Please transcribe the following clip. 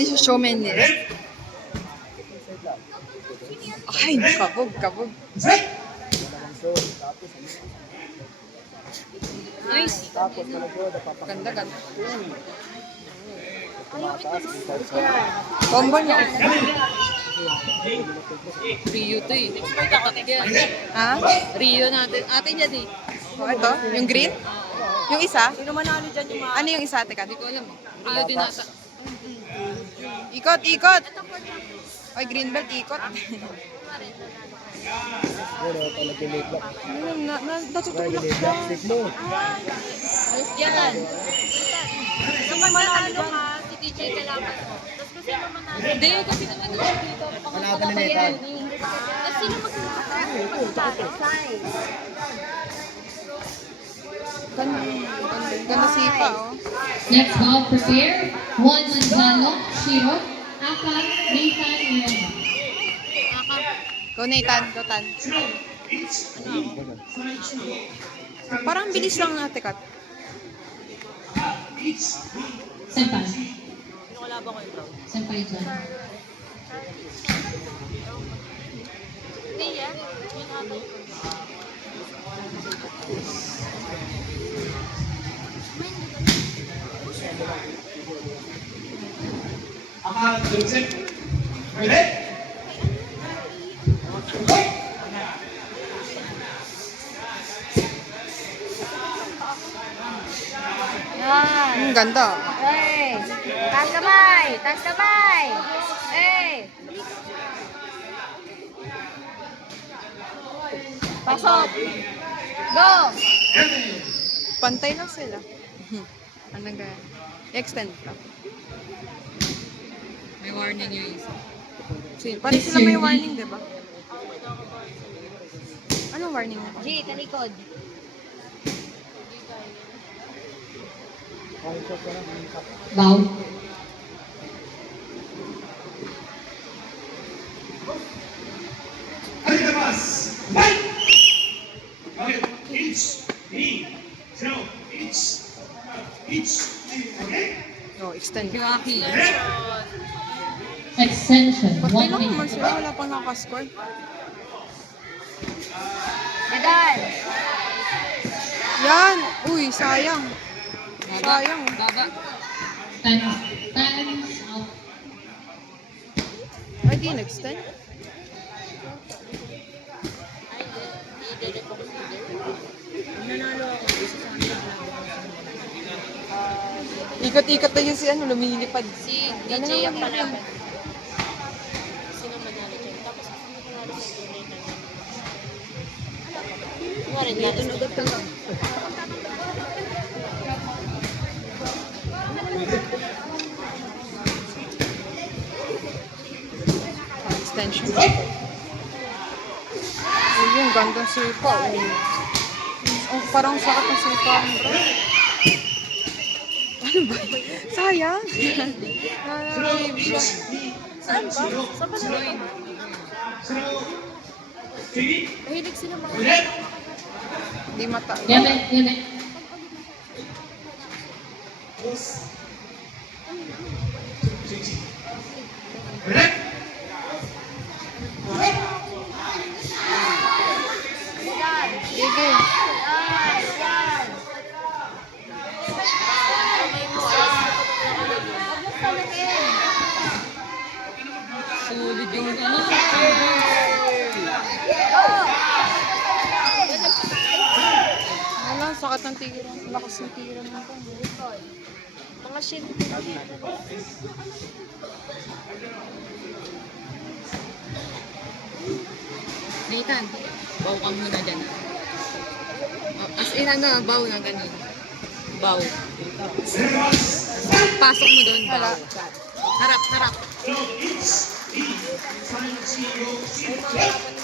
Di siya showman nila. Ay, kabog, kabog. Nice. Ganda, ganda. Combo niya. Rio to eh. Expert ako yan. Ha? Rio natin. Atin yan eh. Oh, ito? Yung green? Yung isa? Sino manalo dyan yung mga... Ano yung isa? Teka, Hindi ko alam. Rio din nata. ikot, ikot. Ay, green belt, ikot. Natutulak siya. Yan. Kung manalo ka, si DJ kalaban mo. Tapos kung sino manalo. Hindi, kasi naman ako dito. Kalaban na Nathan. Tapos sino magkakasal? Ganda sipa, oh. Next ball, prepare. Juan Manzano, Shiro, Aka, Nathan, Irene. Go, Nathan. Go, Tan. Parang bilis lang na, teka. Senpai. Sino kalaban ko ito? Senpai dyan. Hindi yan. Yung atay ko. 하나, 둘, 셋. ready? Ganda. Hey! Taas kamay! Taas kamay! Hey! Pasok! Go! Pantay lang sila. Ano ga? Extend ka. May warning yung isa. Parang sila may warning, di ba? Anong warning? G, talikod. Bow. Alitabas! Right! Okay, each, okay? Oh, extend. Rocky. Extension. Patay 1 lang naman minute. sila. Wala pang nakascore. Medal! Yan! Uy, sayang. Sayang. Baba. Time's out. Ay, di nag-extend. Nanalo ako. Ikot-ikot na yun si ano, lumilipad. Si DJ ang palaban. Sino manalo dyan? Tapos ako manalo sa tunay na yan. Kumarin lang. Extension. Uy, yung ganda sipa. Oh, parang sakit ng sipa. Bro. Ano ba? Sayang. Saan ba? Saan ba naman? Mahilig sila mga... Hindi mata. Yame, yame. ready? Sige. Sulit yung ano. Wala, sakit ng tigiran. Lakas ng tigiran mo ito. Mga shin. Nathan, bow ka muna dyan. Oh, as in ano, bow na ganun. Bow. Pasok mo doon, bow. Harap, harap. So each, time,